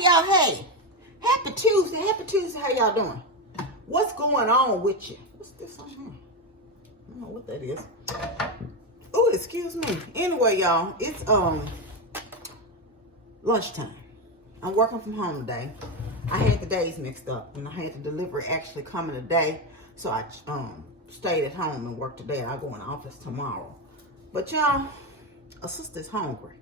Hey y'all, hey. Happy Tuesday. Happy Tuesday. How y'all doing? What's going on with you? What's this on here? I don't know what that is. Oh, excuse me. Anyway, y'all, it's lunchtime. I'm working from home today. I had the days mixed up and I had the delivery actually coming today. So I stayed at home and worked today. I'll go in the office tomorrow. But y'all, a sister's hungry.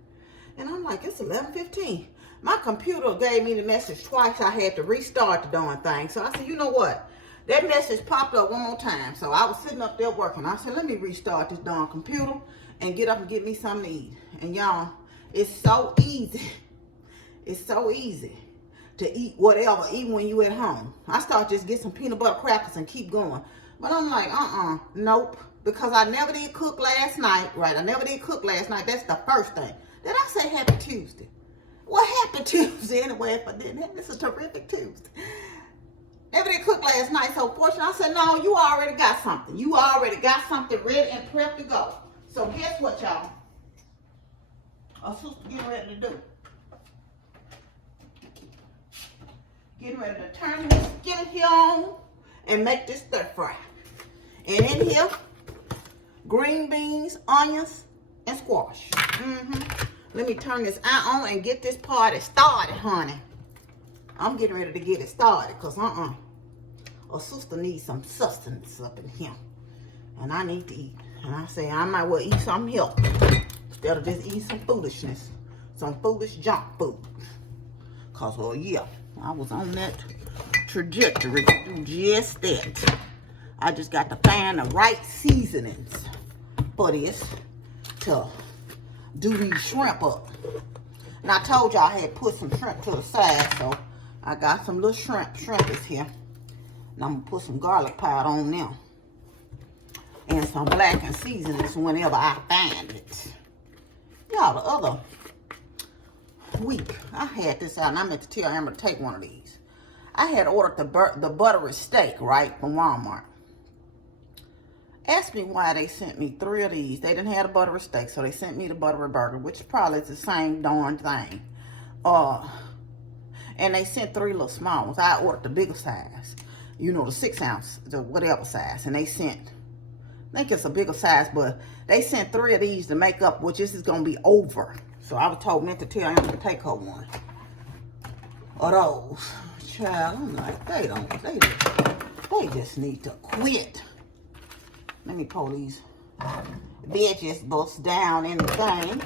And I'm like, it's 11:15. My computer gave me the message twice. I had to restart the darn thing. So I said, you know what? That message popped up one more time. So I was sitting up there working. I said, let me restart this darn computer and get up and get me something to eat. And y'all, it's so easy. It's so easy to eat whatever, even when you at home. I start just get some peanut butter crackers and keep going. But I'm like, nope. Because I never did cook last night, right? I never did cook last night. That's the first thing. Did I say happy Tuesday? What happened Tuesday anyway if I didn't? This is a terrific Tuesday. Never did cook last night, so fortunately I said, no, you already got something. You already got something ready and prepped to go. So guess what, y'all? Our sister getting ready to do. Getting ready to turn this skillet here on and make this stir fry. And in here, green beans, onions, and squash. Let me turn this eye on and get this party started, honey. I'm getting ready to get it started because a sister needs some sustenance up in here. And I need to eat. And I say I might well eat something healthy instead of just eating some foolishness. Some foolish junk food. Because, well, yeah, I was on that trajectory to do just that. I just got to find the right seasonings for this to do these shrimp up. And I told y'all I had put some shrimp to the side, so I got some little shrimpies here. And I'm going to put some garlic powder on them. And some blackened seasonings whenever I find it. Y'all, the other week, I had this out, and I meant to tell Amber to take one of these. I had ordered the buttery steak, right, from Walmart. Asked me why they sent me 3 of these. They didn't have the buttery steak, so they sent me the buttery burger, which probably is the same darn thing. And they sent 3 little small ones. I ordered the bigger size, you know, the 6 ounce, the whatever size. And they sent, I think it's a bigger size, but they sent 3 of these to make up, which this is going to be over. So I was told not to tell him to take her one of those. Child, I'm like, they just need to quit. Let me pull these vegetables down in the thing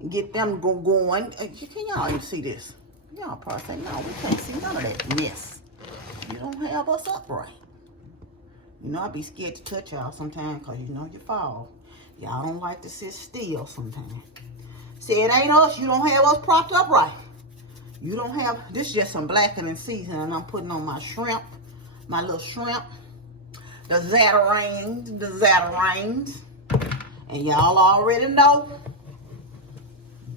and get them going. Can y'all even see this? Y'all probably say, no, we can't see none of that mess. You don't have us upright. You know, I be scared to touch y'all sometimes because you know you fall. Y'all don't like to sit still sometimes. Say it ain't us. You don't have us propped up right. You don't have, this is just some blackening seasoning I'm putting on my shrimp, my little shrimp. The Zatarains. And y'all already know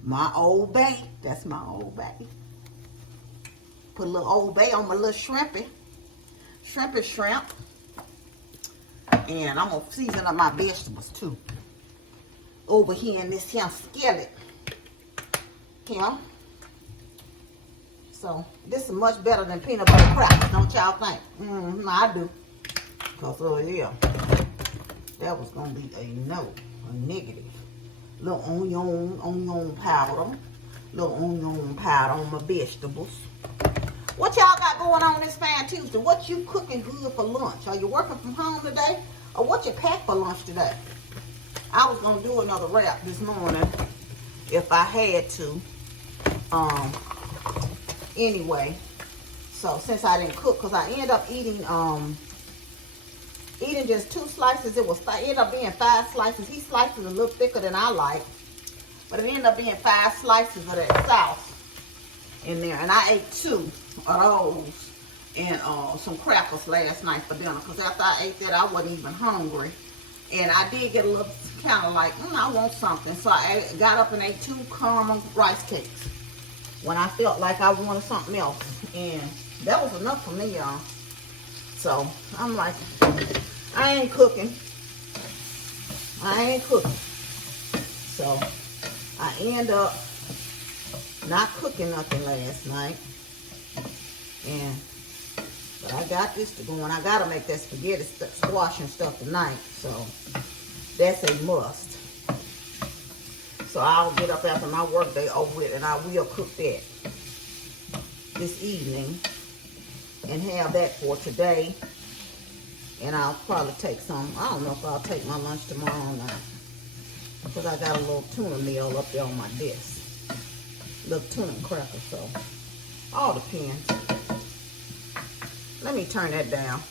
my Old Bay. That's my Old Bay. Put a little Old Bay on my little shrimpy. Shrimp. And I'm going to season up my vegetables too. Over here in this here skillet. Yeah. So this is much better than peanut butter crackers, don't y'all think? I do. Because, yeah, that was going to be a no, a negative. Little onion powder. Little onion powder on my vegetables. What y'all got going on this fine Tuesday? What you cooking good for lunch? Are you working from home today? Or what you pack for lunch today? I was going to do another wrap this morning if I had to. Anyway, so since I didn't cook, because I ended up eating just 2 slices. It ended up being 5 slices. He sliced it a little thicker than I like, but it ended up being 5 slices of that sauce in there. And I ate 2 of those and some crackers last night for dinner, because after I ate that, I wasn't even hungry. And I did get a little kind of like, I want something. So I got up and ate 2 caramel rice cakes when I felt like I wanted something else. And that was enough for me, y'all. So I'm like, I ain't cooking. So I end up not cooking nothing last night. But I got this to go, and I gotta make that spaghetti squash and stuff tonight. So that's a must. So I'll get up after my work day over with, and I will cook that this evening and have that for today. And I'll probably take some. I don't know if I'll take my lunch tomorrow or not, because I got a little tuna meal up there on my desk. Little tuna and cracker, so all depends. Let me turn that down.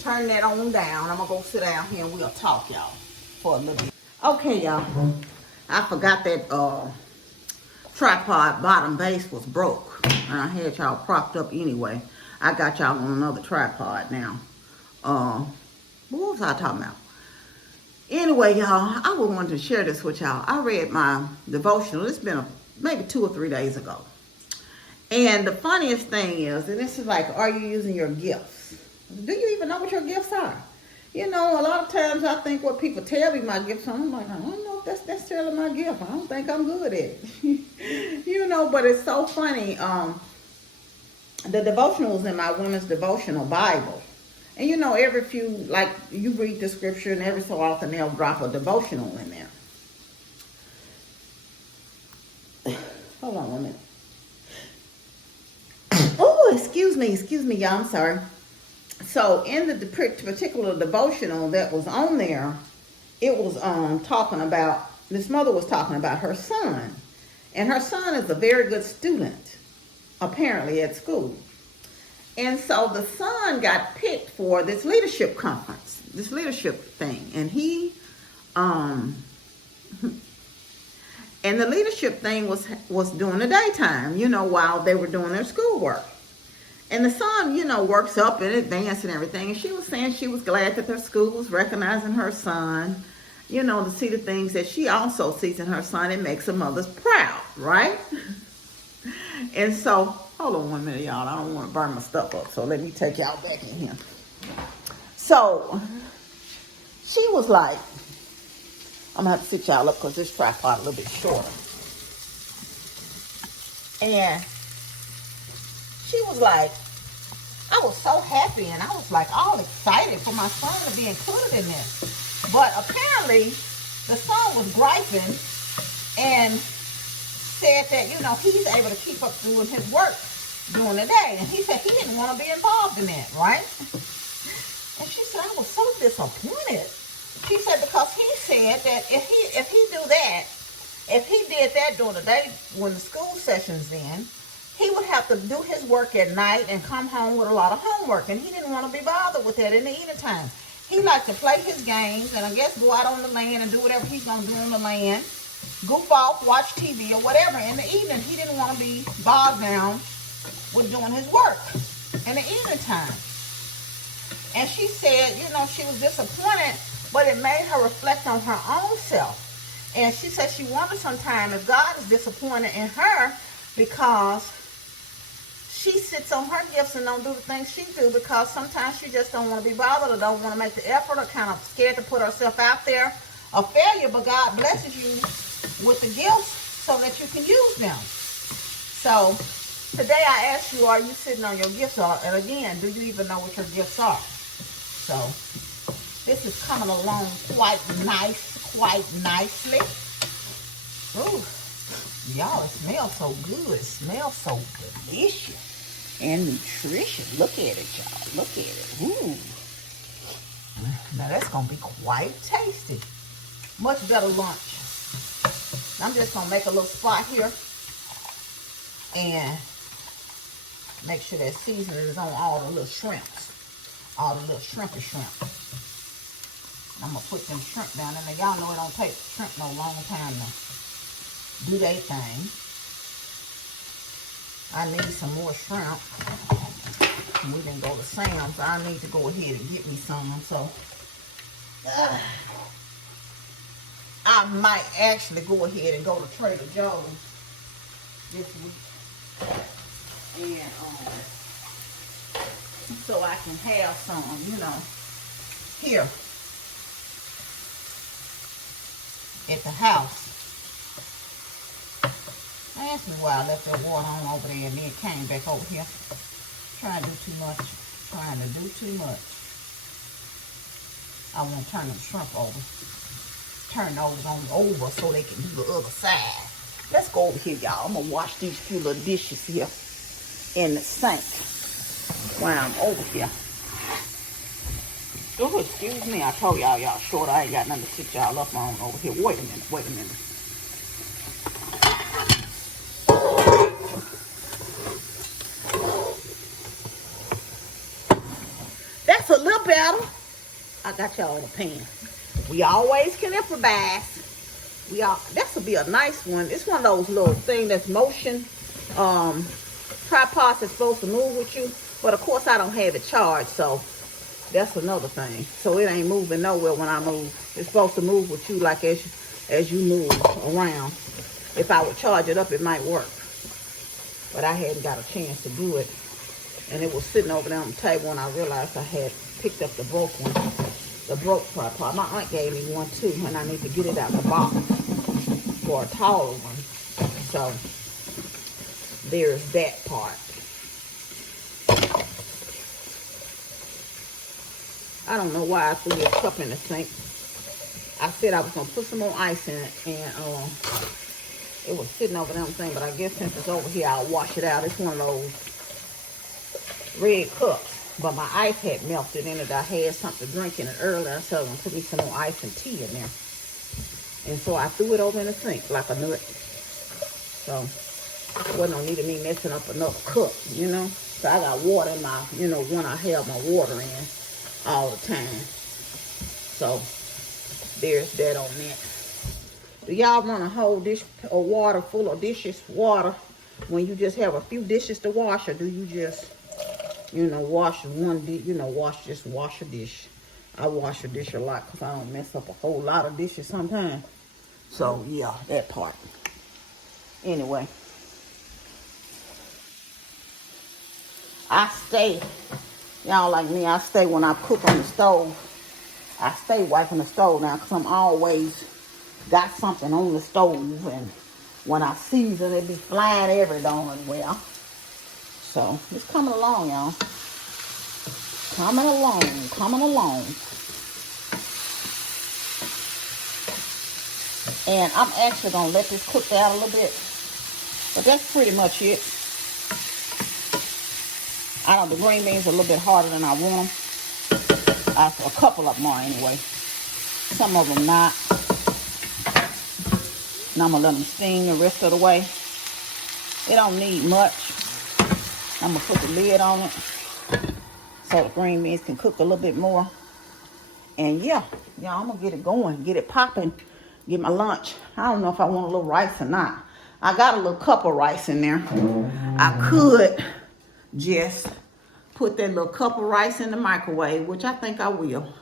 Turn that on down. I'm gonna go sit down here and we'll talk, y'all, for a little bit. Okay, y'all. I forgot that tripod bottom base was broke, and I had y'all propped up anyway. I got y'all on another tripod now. What was I talking about? Anyway, y'all, I wanted to share this with y'all. I read my devotional. It's been maybe 2 or 3 days ago. And the funniest thing is, and this is like, are you using your gifts? Do you even know what your gifts are? You know, a lot of times I think what people tell me my gifts are, I'm like, I don't know if that's necessarily my gift. I don't think I'm good at it. You know, but it's so funny. The devotional was in my women's devotional Bible. And you know, every few, like, you read the scripture and every so often they'll drop a devotional in there. Hold on 1 minute. Oh, excuse me, y'all, I'm sorry. So in the particular devotional that was on there, it was talking about, this mother was talking about her son. And her son is a very good student, apparently, at school. And so the son got picked for this leadership conference, this leadership thing. And and the leadership thing was during the daytime, you know, while they were doing their schoolwork. And the son, you know, works up in advance and everything. And she was saying she was glad that their school was recognizing her son, you know, to see the things that she also sees in her son. It makes her mothers proud, right? And so, hold on 1 minute, y'all. I don't want to burn my stuff up. So let me take y'all back in here. So she was like, I'm going to have to sit y'all up because this tripod a little bit shorter. And she was like, I was so happy and I was like all excited for my son to be included in this. But apparently the son was griping and said that, you know, he's able to keep up doing his work during the day. And he said he didn't want to be involved in that, right? And she said, I was so disappointed. She said, because he said that if he did that during the day when the school session's in, he would have to do his work at night and come home with a lot of homework. And he didn't want to be bothered with that in the evening time. He liked to play his games and I guess go out on the land and do whatever he's going to do on the land. Goof off, watch TV or whatever. In the evening, he didn't want to be bogged down with doing his work in the evening time. And she said, you know, she was disappointed, but it made her reflect on her own self. And she said she wondered sometimes if God is disappointed in her because she sits on her gifts and don't do the things she do because sometimes she just don't want to be bothered or don't want to make the effort or kind of scared to put herself out there. A failure, but God blesses you with the gifts so that you can use them. So today I asked you, are you sitting on your gifts? And again, do you even know what your gifts are? So this is coming along quite nicely. Ooh, y'all, it smells so good. It smells so delicious and nutritious. Look at it, y'all. Look at it. Ooh. Now that's going to be quite tasty. Much better lunch. I'm just going to make a little spot here and make sure that seasoning is on all the little shrimps. All the little shrimpy shrimp. I'm going to put them shrimp down in there. Y'all know it don't take shrimp no long time to do their thing. I need some more shrimp. We didn't go to Sam's. I need to go ahead and get me some. So I might actually go ahead and go to Trader Joe's this week. And so I can have some, you know, here at the house. Ask me why I left that water on over there and then came back over here. Trying to do too much. Trying to do too much. I want to turn them shrimp over. Turn those on over so they can do the other side. Let's go over here, y'all. I'm going to wash these few little dishes here in the sink while I'm over here. Oh, excuse me. I told y'all short. I ain't got nothing to sit y'all up on over here. Wait a minute. Wait a minute. That's a little better. I got y'all a pan. We always can improvise. This will be a nice one. It's one of those little things that's motion. Tripods is supposed to move with you. But of course I don't have it charged, so that's another thing. So it ain't moving nowhere when I move. It's supposed to move with you like as you move around. If I would charge it up, it might work. But I hadn't got a chance to do it. And it was sitting over there on the table when I realized I had picked up the broke one. The broke tripod. My aunt gave me one too, and I need to get it out the box for a taller one. So there's that part. I don't know why I threw this cup in the sink. I said I was gonna put some more ice in it, and it was sitting over there thing, but I guess since it's over here, I'll wash it out. It's one of those red cups. But my ice had melted in it. I had something to drink in it earlier, so I'm going to put me some more ice and tea in there. And so I threw it over in the sink like a nut. So it wasn't no need of me messing up another cup, you know. So I got water in my, you know, when I have my water in all the time. So there's that on that. Do y'all want a whole dish of water full of dishes, water, when you just have a few dishes to wash, or do you just, you know, wash one dish, you know, wash a dish? I wash a dish a lot because I don't mess up a whole lot of dishes sometimes. So, yeah, that part. Anyway. I stay, y'all like me, I stay when I cook on the stove. I stay wiping the stove now because I'm always got something on the stove. And when I season, it be flying every darn well. So, it's coming along, y'all. Coming along, coming along. And I'm actually going to let this cook out a little bit. But that's pretty much it. The green beans are a little bit harder than I want them. A couple of them are anyway. Some of them not. Now I'm going to let them steam the rest of the way. It don't need much. I'm going to put the lid on it so the green beans can cook a little bit more. And yeah, I'm going to get it going, get it popping, get my lunch. I don't know if I want a little rice or not. I got a little cup of rice in there. I could just put that little cup of rice in the microwave, which I think I will,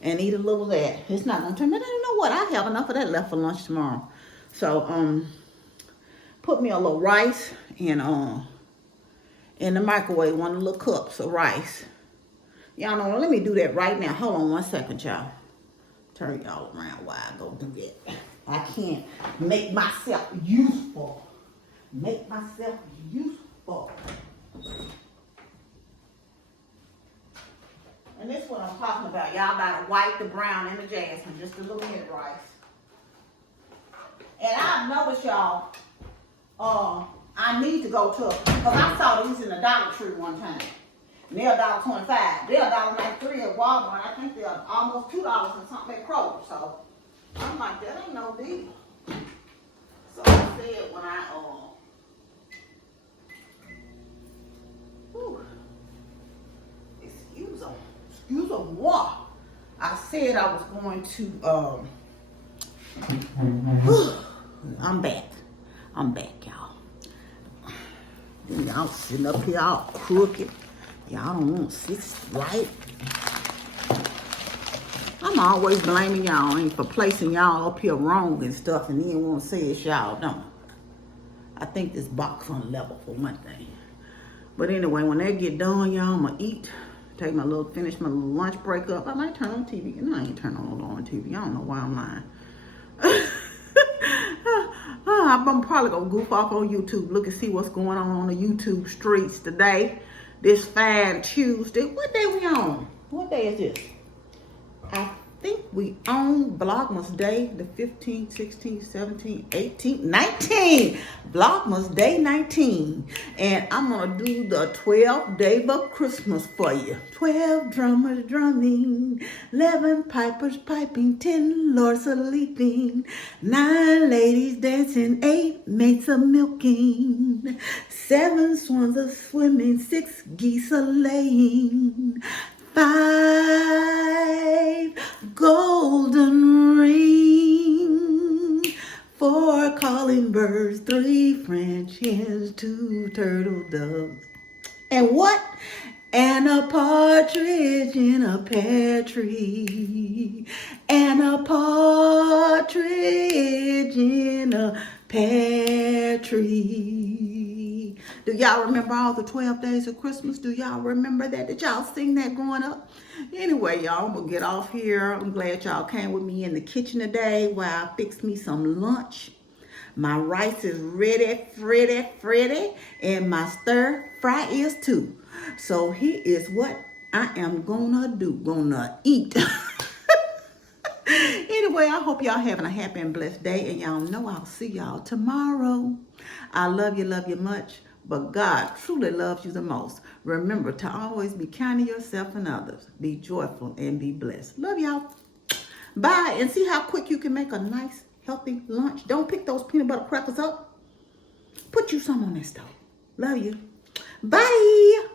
and eat a little of that. It's not going to turn me. You know what? I have enough of that left for lunch tomorrow. So, put me a little rice and in the microwave, one of the little cups of rice. Y'all know, let me do that right now. Hold on one second, y'all. Turn y'all around while I go do that. I can't make myself useful. Make myself useful. And this is what I'm talking about. Y'all gotta wipe the brown and the jasmine, just a little bit of rice. And I've noticed, y'all, I need to go to, because I saw these in the Dollar Tree one time. And they're $1.25. They're $1.93 at Walmart. I think they're almost $2 and something at Kroger. So I'm like, that ain't no deal. So I said when I excuse them, what? I said I was going to I'm back, y'all. Y'all sitting up here all crooked. Y'all don't want to sit right. I'm always blaming y'all for placing y'all up here wrong and stuff, and then want to say it's y'all don't. I think this box on level for one thing. But anyway, when they get done, y'all, I'm gonna eat. Finish my little lunch break up. I might turn on TV. No, I ain't turn on TV. I don't know why I'm lying. I'm probably gonna goof off on YouTube, look and see what's going on the YouTube streets today. This fine Tuesday. What day we on? What day is this? I think we on Vlogmas Day, the 15th, 16th, 17th, 18th, 19th. Vlogmas Day 19. And I'm going to do the 12 days of Christmas for you. 12 drummers drumming, 11 pipers piping, 10 lords a leaping, 9 ladies dancing, 8 maids a milking, 7 swans a swimming, 6 geese a laying, 5 golden rings, 4 calling birds, 3 French hens, 2 turtle doves, and what? And a partridge in a pear tree, and a partridge in a pear tree. Do y'all remember all the 12 days of Christmas? Do y'all remember that? Did y'all sing that growing up? Anyway, y'all, I'm gonna get off here. I'm glad y'all came with me in the kitchen today while I fix me some lunch. My rice is ready, Freddy, and my stir fry is too. So here is what I am gonna do. Gonna eat. Anyway, I hope y'all having a happy and blessed day, and y'all know I'll see y'all tomorrow. I love you much, but God truly loves you the most. Remember to always be kind to yourself and others. Be joyful and be blessed. Love y'all. Bye. And see how quick you can make a nice, healthy lunch. Don't pick those peanut butter crackers up. Put you some on that stove. Love you. Bye.